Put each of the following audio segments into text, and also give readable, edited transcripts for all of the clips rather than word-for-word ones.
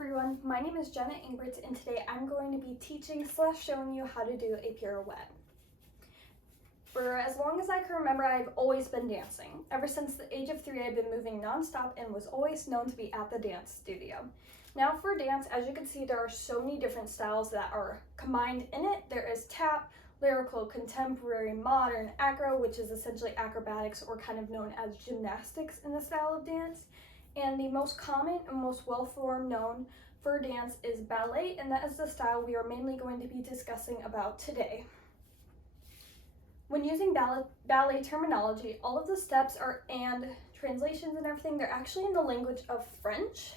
everyone, my name is Jenna Ingberts and today I'm going to be teaching / showing you how to do a pirouette. For as long as I can remember, I've always been dancing. Ever since the age of 3, I've been moving non-stop and was always known to be at the dance studio. Now for dance, as you can see, there are so many different styles that are combined in it. There is tap, lyrical, contemporary, modern, acro, which is essentially acrobatics or kind of known as gymnastics in the style of dance. And the most common and most well-formed known for dance is ballet, and that is the style we are mainly going to be discussing about today. When using ballet terminology, all of the steps and translations and everything, they're actually in the language of French.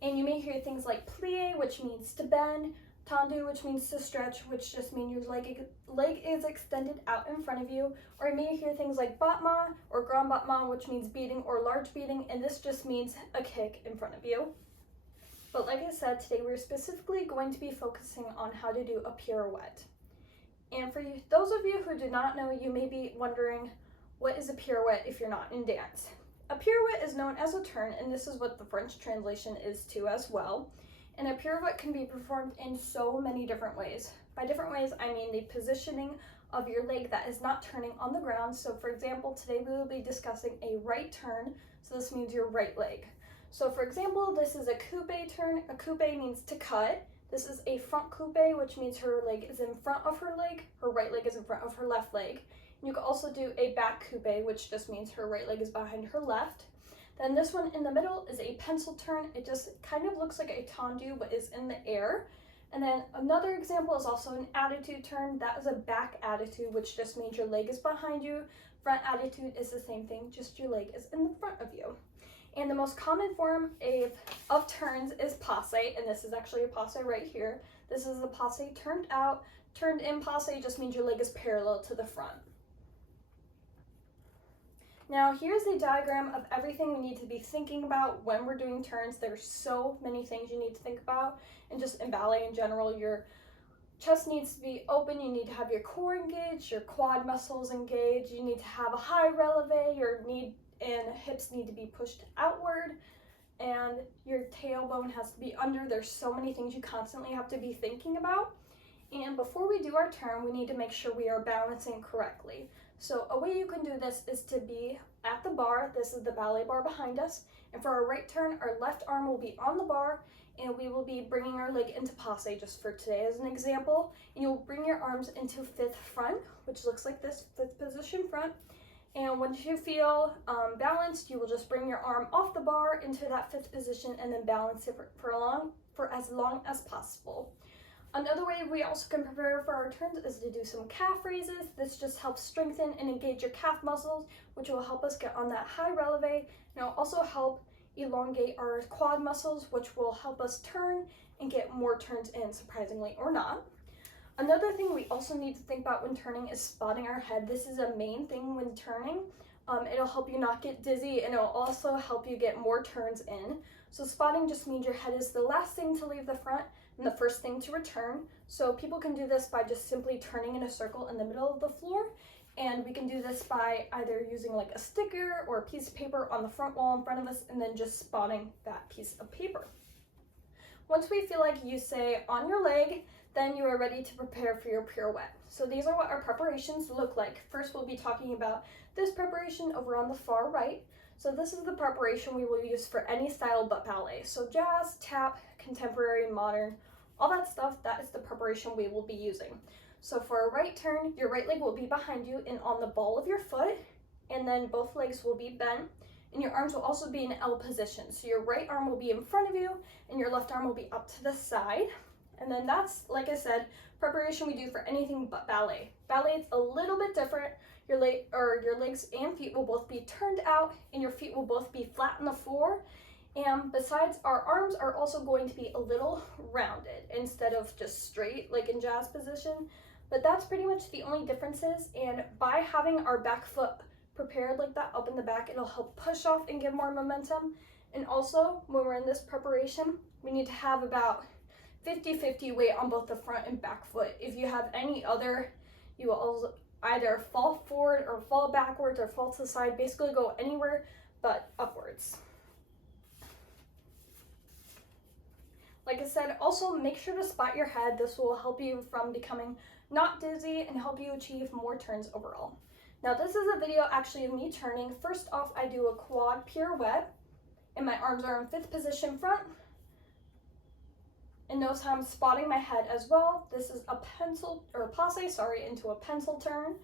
And you may hear things like plié, which means to bend, tendu, which means to stretch, which just means your leg is extended out in front of you, or you may hear things like battement or grand battement, which means beating or large beating, and this just means a kick in front of you. But like I said, today we're specifically going to be focusing on how to do a pirouette. And for those of you who do not know, you may be wondering, what is a pirouette if you're not in dance? A pirouette is known as a turn, and this is what the French translation is too as well. And a pirouette can be performed in so many different ways. By different ways, I mean the positioning of your leg that is not turning on the ground. So for example, today we will be discussing a right turn. So this means your right leg. So for example, this is a coupe turn. A coupe means to cut. This is a front coupe, which means her leg is in front of her leg. Her right leg is in front of her left leg. And you can also do a back coupe, which just means her right leg is behind her left. Then this one in the middle is a pencil turn. It just kind of looks like a tendu, but is in the air. And then another example is also an attitude turn. That is a back attitude, which just means your leg is behind you. Front attitude is the same thing, just your leg is in the front of you. And the most common form of turns is passe, and this is actually a passe right here. This is the passe turned out. Turned in passe just means your leg is parallel to the front. Now here's the diagram of everything we need to be thinking about when we're doing turns. There's so many things you need to think about, and just in ballet in general, your chest needs to be open, you need to have your core engaged, your quad muscles engaged, you need to have a high releve, your knee and hips need to be pushed outward, and your tailbone has to be under. There's so many things you constantly have to be thinking about. And before we do our turn, we need to make sure we are balancing correctly. So a way you can do this is to be at the bar. This is the ballet bar behind us. And for our right turn, our left arm will be on the bar, and we will be bringing our leg into passe just for today as an example. And you'll bring your arms into fifth front, which looks like this, fifth position front. And once you feel balanced, you will just bring your arm off the bar into that fifth position and then balance it for as long as possible. Another way we also can prepare for our turns is to do some calf raises. This just helps strengthen and engage your calf muscles, which will help us get on that high releve. And it'll also help elongate our quad muscles, which will help us turn and get more turns in, surprisingly or not. Another thing we also need to think about when turning is spotting our head. This is a main thing when turning. It'll help you not get dizzy, and it'll also help you get more turns in. So spotting just means your head is the last thing to leave the front and the first thing to return. So people can do this by just simply turning in a circle in the middle of the floor. And we can do this by either using like a sticker or a piece of paper on the front wall in front of us and then just spotting that piece of paper. Once we feel like you say on your leg, then you are ready to prepare for your pirouette. So these are what our preparations look like. First, we'll be talking about this preparation over on the far right. So this is the preparation we will use for any style but ballet. So jazz, tap, contemporary, modern, all that stuff, that is the preparation we will be using. So for a right turn, your right leg will be behind you and on the ball of your foot, and then both legs will be bent, and your arms will also be in L position. So your right arm will be in front of you, and your left arm will be up to the side. And then that's, like I said, preparation we do for anything but ballet. Ballet is a little bit different. Your legs and feet will both be turned out, and your feet will both be flat on the floor. And besides, our arms are also going to be a little rounded instead of just straight like in jazz position. But that's pretty much the only differences. And by having our back foot prepared like that up in the back, it'll help push off and give more momentum. And also, when we're in this preparation, we need to have about 50-50 weight on both the front and back foot. If you have any other, you will also either fall forward or fall backwards or fall to the side, basically go anywhere but upwards. Like I said, also make sure to spot your head. This will help you from becoming not dizzy and help you achieve more turns overall. Now this is a video actually of me turning. First off, I do a quad pirouette and my arms are in 5th position front. And notice how I'm spotting my head as well. This is a passe into a pencil turn.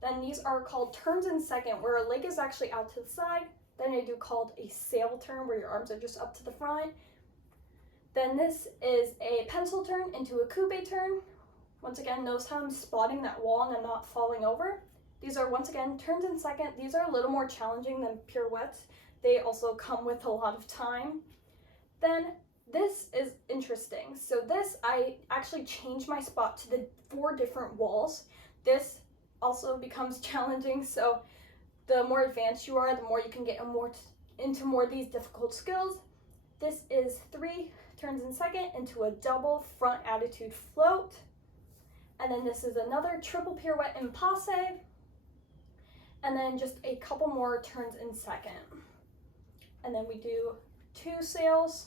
Then these are called turns in second, where a leg is actually out to the side. Then I do called a sail turn, where your arms are just up to the front. Then this is a pencil turn into a coupe turn. Once again, notice how I'm spotting that wall and I'm not falling over. These are, once again, turns in second. These are a little more challenging than pirouettes. They also come with a lot of time. Then this is interesting. So this, I actually changed my spot to the 4 different walls. This also becomes challenging. So the more advanced you are, the more you can get into more of these difficult skills. This is 3 turns in second into a double front attitude float. And then this is another triple pirouette in passe. And then just a couple more turns in second. And then we do 2 sails.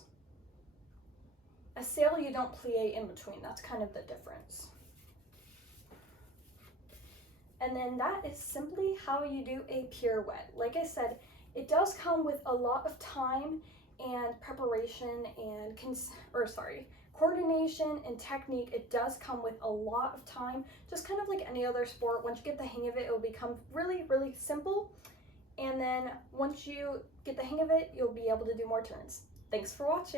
A sail you don't plie in between, that's kind of the difference. And then that is simply how you do a pirouette. Like I said, it does come with a lot of time and preparation and coordination and technique. It does come with a lot of time, just kind of like any other sport. Once you get the hang of it, it will become really, really simple. And then once you get the hang of it, you'll be able to do more turns. Thanks for watching.